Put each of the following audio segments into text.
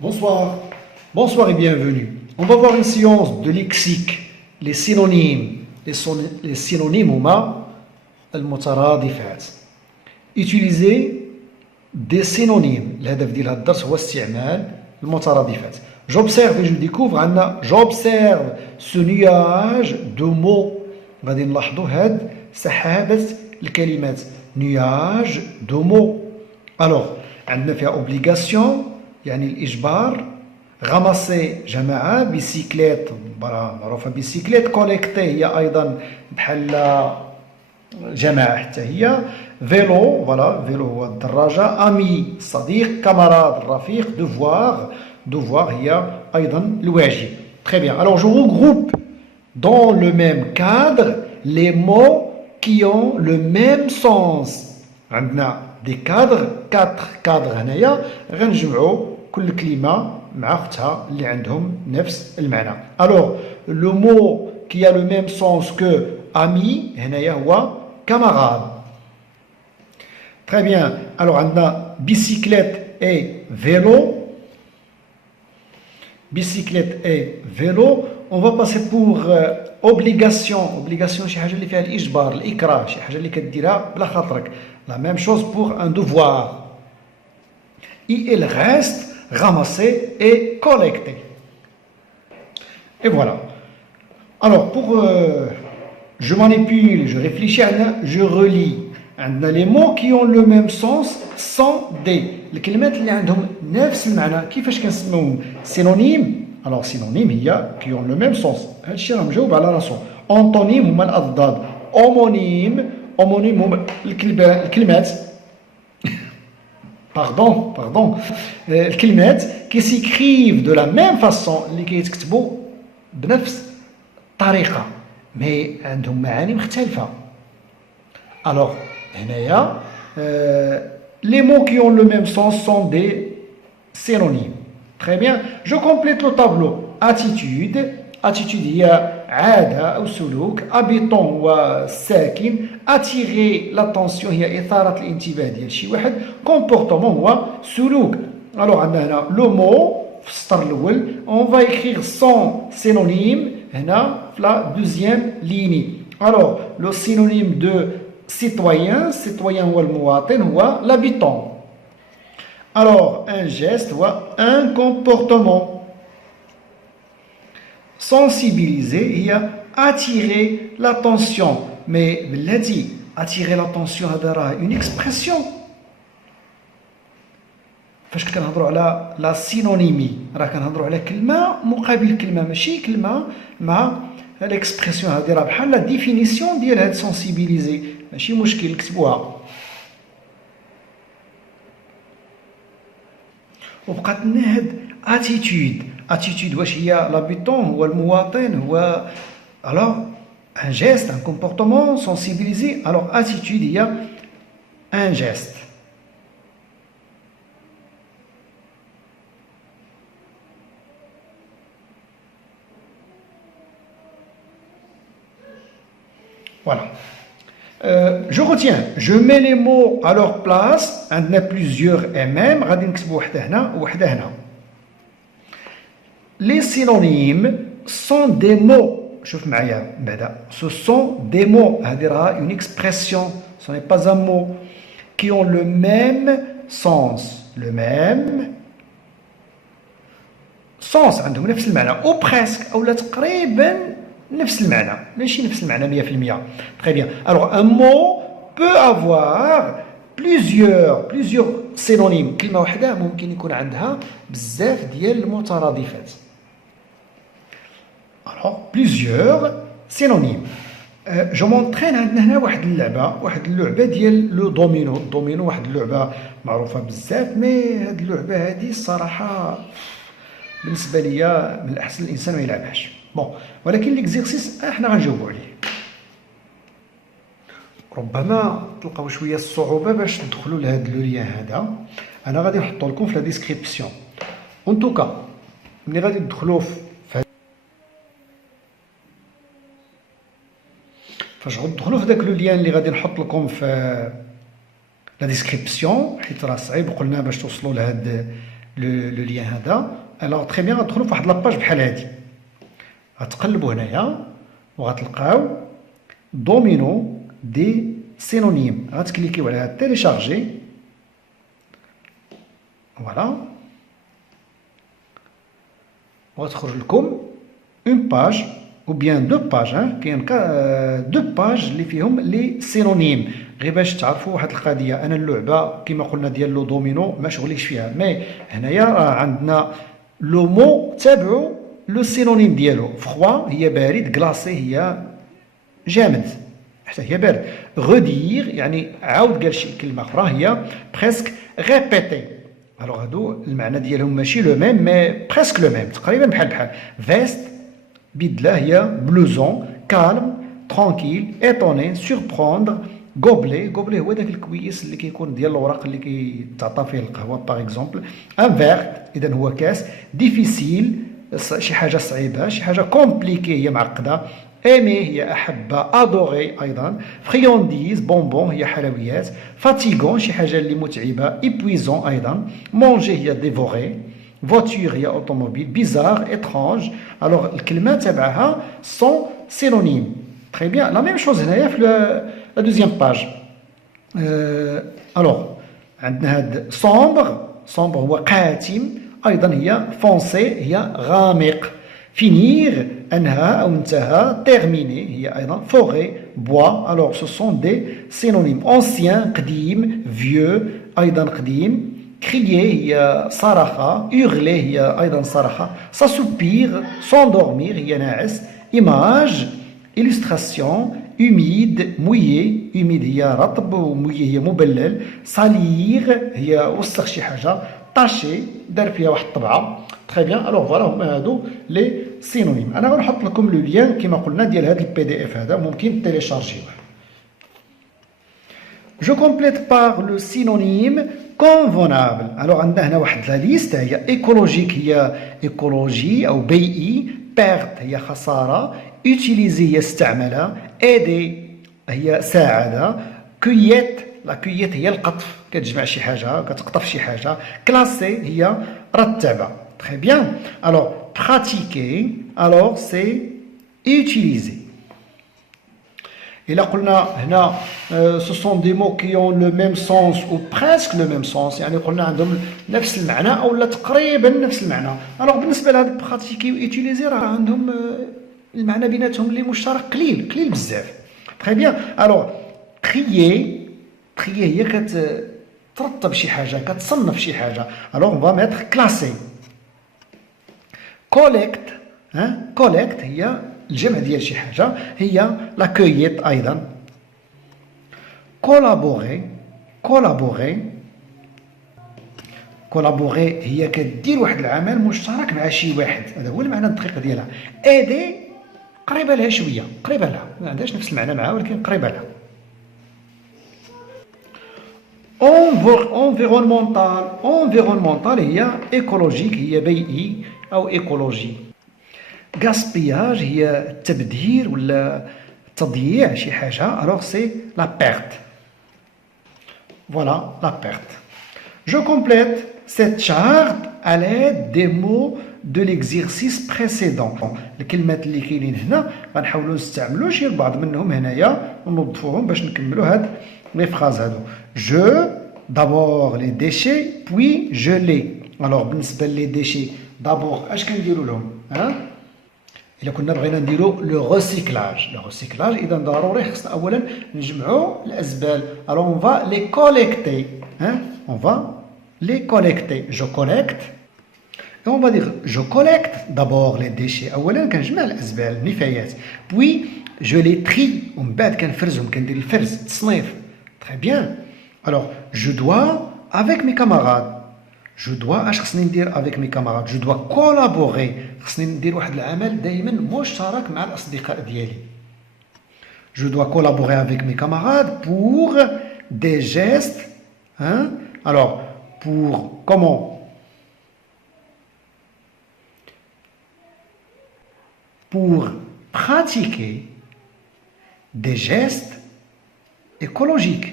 Bonsoir, bonsoir et bienvenue. On va voir une séance de lexique, les synonymes, les synonymes هما المترادفات. Utiliser des synonymes. الهدف ديال هذا الدرس هو استعمال المترادفات. J'observe et je découvre عندنا j'observe ce nuage de mots. غادي نلاحظوا هاد سحابة الكلمات. Nuage de mots. Alors, عندنا فيها obligation يعني الإجبار. غمسي جماعة بيسيكليت معروفة بيسيكليت كوليكتي هي أيضا بحال جماعة حتى هي فيلو فوالا فيلو هو الدراجة أمي صديق كاماراد الرفيق دوفوار هي أيضا الواجب. Très bien. Alors je regroupe dans le même cadre les mots qui ont le même sens. عندنا des cadres 4 cadres هنايا غنجمعوا كل كلمة مع اختها اللي عندهم نفس المعنى. Alors le mot qui a le même sens que ami هنايا هو camarade. Très bien. Alors عندنا bicyclette et vélo. Bicyclette et vélo. On va passer pour obligation. Obligation شي حاجة اللي فيها الإجبار الإكراه شي حاجة اللي كديرها بلا خاطرك. La même chose pour un devoir. Et il reste ramasser et collecter. Et voilà. Alors, pour je manipule, je réfléchis, je relis. Les mots qui ont le même sens sont des. الكلمات اللي عندهم نفس المعنى كيفاش كنسميوهم synonyme. Alors synonyme هي qui ont le même sens. هذا الشيء راه مجاوب على راسو. Antonyme هما الأضداد. Homonyme هما الكلمات pardon الكلمات qui s'écrivent de la même façon اللي كيتكتبوا بنفس الطريقة mais عندهم معاني مختلفة. Alors هنايا les mots qui ont le même sens sont des synonymes. Très bien. Je complète le tableau. Attitude هي عادة أو سلوك. habitant هو ساكن. attirer l'attention هي إثارة الانتباه ديال شي واحد. comportement هو سلوك. Alors عندنا هنا le mot في السطر الأول. On va écrire son synonyme هنا في la deuxième ligne. Alors le synonyme de citoyen هو المواطن هو l'habitant. Alors un geste هو un comportement. Sensibiliser هي attirer l'attention. Mais بلاتي attirer l'attention هذا راه une expression. فاش كنهضروا على لا سينونيمي راه كنهضروا على كلمه مقابل كلمه ماشي كلمه مع الاكسبرسيون هذه راه بحال لا ديفينيسيون ديال هاد سونسيبيليزي ماشي مشكل نكتبوها. وبقات لنا هاد اتيتود واش هي لابيتون هو المواطن هو alors un geste un comportement sensibilisé. Alors attitude il y a un geste. Voilà. Je retiens, je mets les mots à leur place. عندنا plusieurs et même غادي نكتبوا وحده هنا ووحده هنا. Les synonymes sont des mots. شوف معايا بعدا. Ce sont des mots. هذه راها une expression. Ce n'est pas un mot. Qui ont le même sens. Le même sens. عندهم نفس المعنى. Ou presque. أو لا تقريبا نفس المعنى ماشي نفس المعنى 100%. Très bien. Alors un mot peut avoir plusieurs synonymes. كلمة واحدة ممكن يكون عندها بزاف ديال المترادفات. Alors plusieurs synonymes. Je m'entraîne عندنا هنا واحد اللعبة ديال لو دومينو. الدومينو واحد اللعبة معروفة بزاف مي هاد اللعبة هادي الصراحة بالنسبة ليا من الأحسن الإنسان ما يلعبهاش. بون ولكن ليكزيرسيس احنا غنجاوبوا عليه. ربما تلقاو شويه الصعوبه باش تدخلوا لهذا لو ليان هذا. انا غادي نحطو لكم في لا ديسكريبسيون. اون توكا ملي غادي تدخلوا فاش غتدخلوا في داك لو ليان اللي غادي نحط لكم في لا ديسكريبسيون حيت راه صعيب قلنا باش توصلوا لهاد لو ليان هذا. الوغ تري بيان غتدخلوا في واحد لاباج بحال هادي، غتقلبوا هنايا وغتلقاو دومينو دي سينونيم، غتكليكيو على تيليشارجي. فوالا وغتخرج لكم اون باج ou bien deux pages، كاين دو باج اللي فيهم لي سينونيم. غير باش تعرفوا واحد القضيه، انا اللعبه كما قلنا ديال لو دومينو ما شغليش فيها، مي هنايا راه عندنا لو مو تابعوا لو سينونيم ديالو. فخوا هي بارد، كلاصي هي جامد، حتى هي بارد. غودير يعني عاود قال شي كلمه اخرى، هي بريسك ريبيتي. الوغ هادو المعنى ديالهم ماشي لو ميم مي بريسك لو ميم، تقريبا بحال فيست بدله هي بلوزون، كالم ترانكيل، ايطوني، سوربروندر. غوبلي، غوبلي هو داك الكويس اللي كيكون ديال الوراق اللي كيتعطى فيه القهوه باغ اكزومبل. ان فيرت اذا هو كاس. ديفيسيل شي حاجه صعيبه، شي حاجه كومبليكي هي معقده. ايمي هي احبه، ادوري ايضا. فريونديز بونبون هي حلويات. فاتيغون شي حاجه اللي متعبه. ايبويزون ايضا. مونجي هي ديفوري. voiture هي automobile. bizarre étrange. alors الكلمات تبعها sont synonymes. très bien la même chose هنايا في la deuxième page. alors عندنا هاد sombre هو قاتم، ايضا هي foncé هي غامق. finir انهى او انتهى. terminer هي ايضا forêt bois. alors ce sont des synonymes. ancien قديم، vieux ايضا قديم. crier هي صرخة. hurler هي أيضا صرخة. s'assoupir s'endormir هي ناعس. image illustration. humide mouillé، humide هي رطب ومويي هي مبلل. salir هي وسخ شي حاجة. taché دار فيها واحد الطبعة. تري بيان الوغ فوالا هما هادو لي سينونيم. أنا غنحط لكم لو ليان كما قلنا ديال هاد البي دي اف هذا، ممكن تيليشارجيوه. Je complète par le synonyme convenable. alors عندنا هنا واحد لا ليست، هي ايكولوجيك هي ايكولوجي او بيئي. بيرت هي خساره. utiliser هي استعملها. ايدي هي ساعده. كويت لا كويت هي القطف، كتجمع شي حاجه كتقطف شي حاجه. كلاسي هي رتبه. très bien alors pratiquer alors c'est utiliser. إلا قلنا هنا ce sont des mots qui ont le même sens ou presque le même sens، يعني قلنا عندهم نفس المعنى أو لا تقريبا نفس المعنى. alors بالنسبة لهاد pratiquer و utiliser راه عندهم المعنى بيناتهم اللي مشترك قليل بزاف. très bien alors trier هي كترتب شي حاجة، كتصنف شي حاجة. alors on va mettre classer. collect هي الجمع ديال شي حاجه، هي لا كوييت ايضا. كولابوري هي كدير واحد العمل مشترك مع شي واحد، هذا هو المعنى الدقيق ديالها. ايدي قريبه لها شويه، قريبه لها، ما عندهاش نفس المعنى معها ولكن قريبه لها. environnemental هي ايكولوجيك هي بيئي او ايكولوجي. gaspillage هي التبذير ولا تضييع شي حاجة. alors c'est la perte. voilà la perte. je complète cette charte à l'aide des mots de l'exercice précédent. الكلمات اللي كاينين هنا غنحاولوا نستعملوا شي بعض منهم هنايا ونوظفوهم باش نكملوا هاد لي فراز هادو. je d'abord les déchets puis je les. alors بالنسبة لي ديشي d'abord اش كنديروا لهم إلا كنا بغينا نديرو لو ريسيكلاج. إذا ضروري خصنا أولا نجمعو الأزبال. alors on va les collecter. je collecte et on va dire je collecte d'abord les déchets. أولا كنجمع الأزبال النفايات. puis je les trie ومن بعد كنفرزهم، كندير الفرز التصنيف. très bien alors je dois avec mes camarades. je dois اش خصني ندير avec mes camarades. je dois collaborer خصني ندير واحد العمل دائما مشترك مع الأصدقاء ديالي. je dois collaborer avec mes camarades pour des gestes alors pour comment pour pratiquer des gestes écologiques.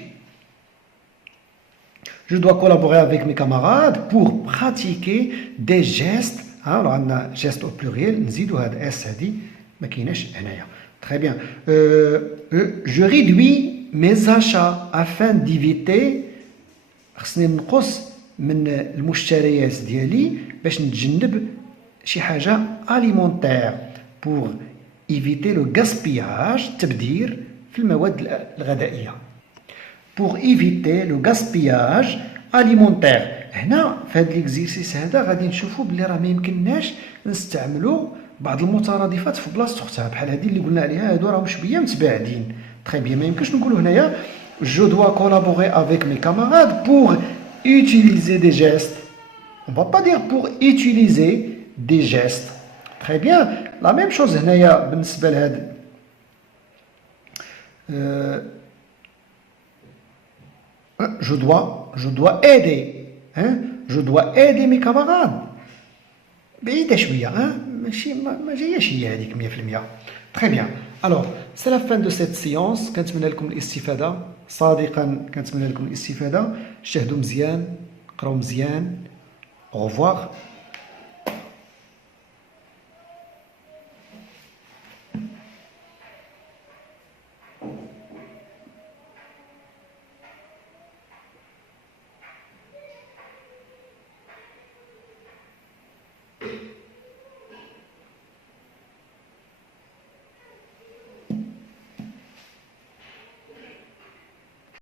Je dois collaborer avec mes camarades pour pratiquer des gestes. Alors, on a geste au pluriel. نزيدوا هذا S هذه ما كايناش هنايا. Très bien. Je réduis mes achats afin d'éviter خصني نقص من المشتريات ديالي باش نتجنب شي حاجة alimentaire pour éviter le gaspillage التبذير في المواد الغذائية. Pour éviter le gaspillage alimentaire. هنا في هذا ليكزيرسيس هذا غادي نشوفوا بلي راه ما يمكنناش نستعملوا بعض المترادفات في بلاصه اختها بحال هذه اللي قلنا عليها هادو راهم شويه متباعدين. تري بيان ما يمكنش نقولوا هنايا جو دوا كولابوري افيك مي كاماراد بور utiliser des gestes. On va pas dire pour utiliser des gestes. Très bien. La même chose هنايا بالنسبه لهاد je dois aider. Hein? Je dois aider mes camarades. بعيدة شوية ماشي ما جاياش هي هذيك 100%. Très bien. Alors, c'est la fin de cette séance. كنتمنى لكم الاستفادة. صادقا كنتمنى لكم الاستفادة. شاهدوا مزيان، قراو مزيان. Au revoir.